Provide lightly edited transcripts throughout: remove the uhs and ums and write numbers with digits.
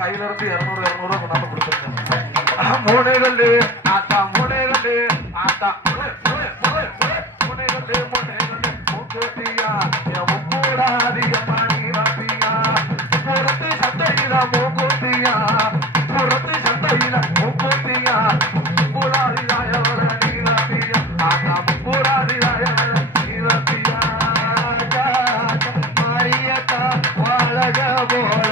கையில இருந்து 200 கொண்டாந்து கொடுத்துருக்கேன். மூனைகளு ஆத்தா மூனைகளு ஆத்தா மூனைகளு மூக்குத்தியா முக்கூடாதிய மணி வாப்பியா புறத்து சந்தையில மூக்குத்தியா புறத்து சந்தையில மூக்குத்தியா முக்கூடாதியாயவர நீ வாப்பியா ஆத்தா முக்கூடாதியாயவர நீ வாப்பியா மாரியத்தா வாழக போல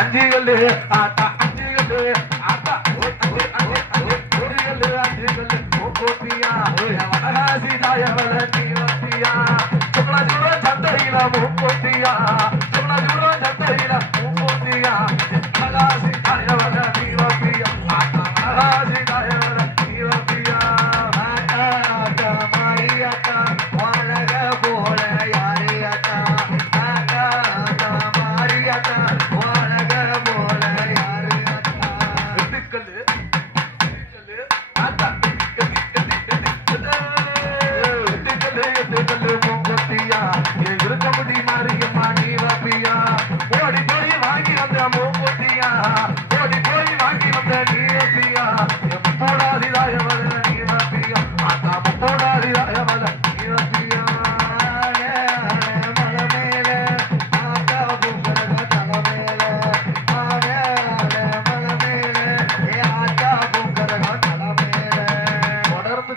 அஞ்சுகளு ஆத்தா அஞ்சுகளு ஆத்தா அஞ்சுகளு மூக்குத்தியா வனகாசிதாயவள நீவத்தியா சுக்லஜுர சந்தையில மூக்குத்தியா சுக்லஜுர சந்தையில மூக்குத்தியா வனகாசிதாயவள நீவத்தியா ஆத்தா வனகாசிதாயவள நீவத்தியா ஆத்தா மாரியத்தா வாழக போல யாரே அத்தா ஆத்தா மாரியத்தா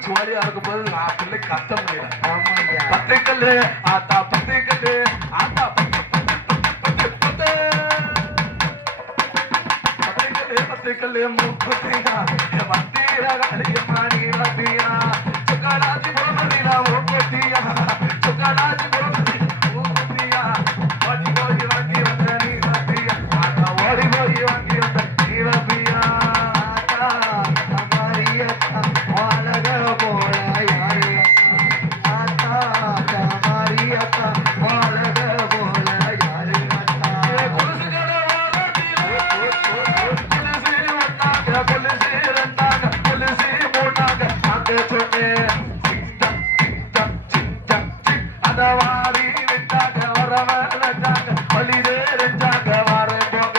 சுவாலியா இருக்கும் போது நான் பிள்ளை கத்த முடியல. பத்துக்கல்லு ஆத்தா பத்துக்கல்லு ஆத்தா பத்துக்கல்லு மூக்குத்தியா மத்திரகாளியம்மாணி வத்தியா சுக்கடாச்சி போமதினா மூக்குத்தியா சுக்கடாச்சி போமதி மூக்குத்தியா ஓடி போய் வாங்கி வந்த நீ வத்தியா ஆத்தா ஓடி போய் வாங்கி வந்த நீ வத்தியா ஆத்தா மாரியத்தா வாழக போல யாரே ஆத்தா ஆத்தா மாரியத்தா வாழக போல யாரே அதவாரி விட்டாக வரவழைச்சாங்க வழிதே ரெஞ்சாங்க வார போக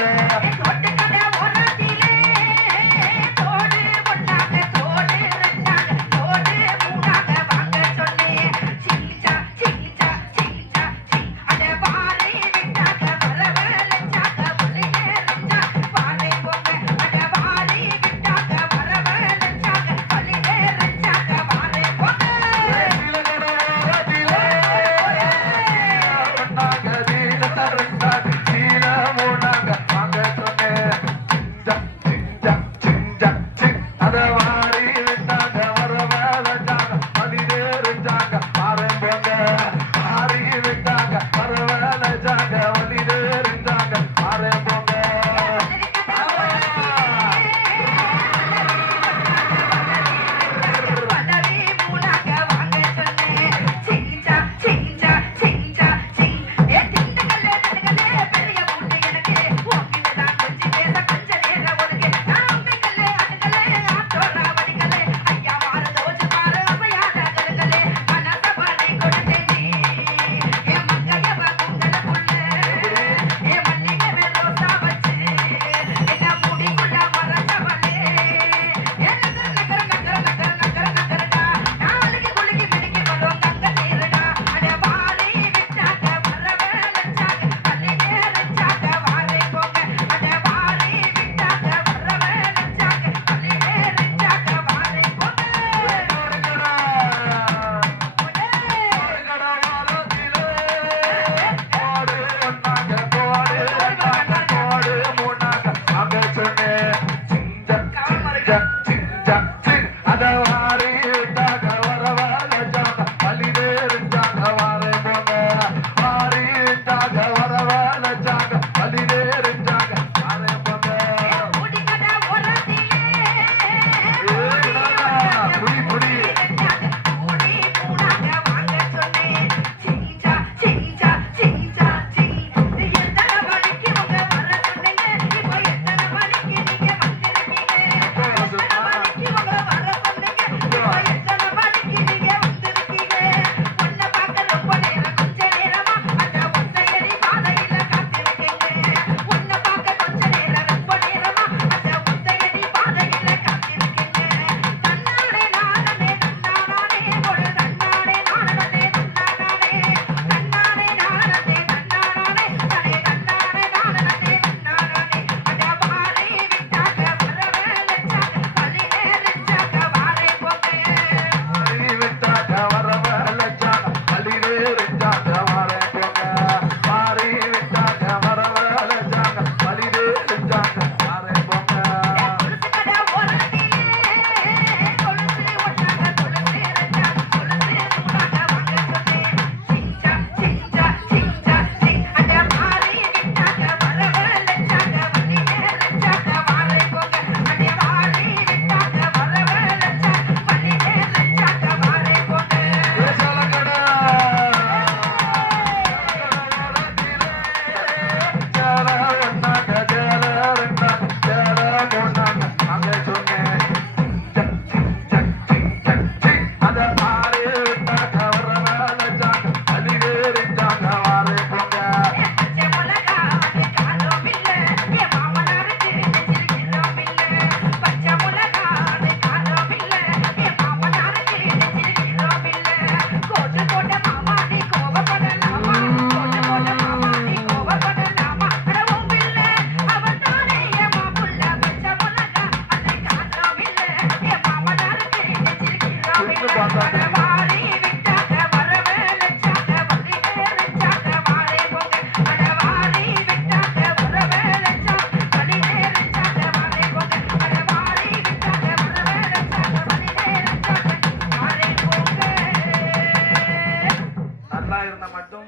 இருந்தா மட்டும்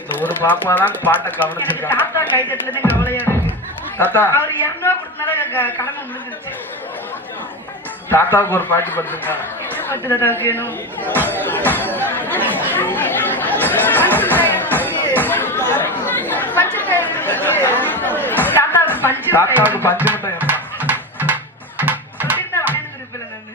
இந்த ஒரு பாப்பா தான் பாட்டை கவனிச்சிருக்காங்க. தாத்தா கை தட்டுலதான் கவலையா இருக்கு. தாத்தா அவர் 200 கொடுத்தனால கடமை முடிஞ்சிருச்சு. தாத்தாவுக்கு ஒரு பாட்டு படுத்துங்க. என்ன பாட்டு தாத்தாவுக்கு வேணும்? தாத்தாவுக்கு பஞ்சு மிட்டாய் சொல்லியிருந்தா வாங்கிட்டு இருப்பேன் நானு.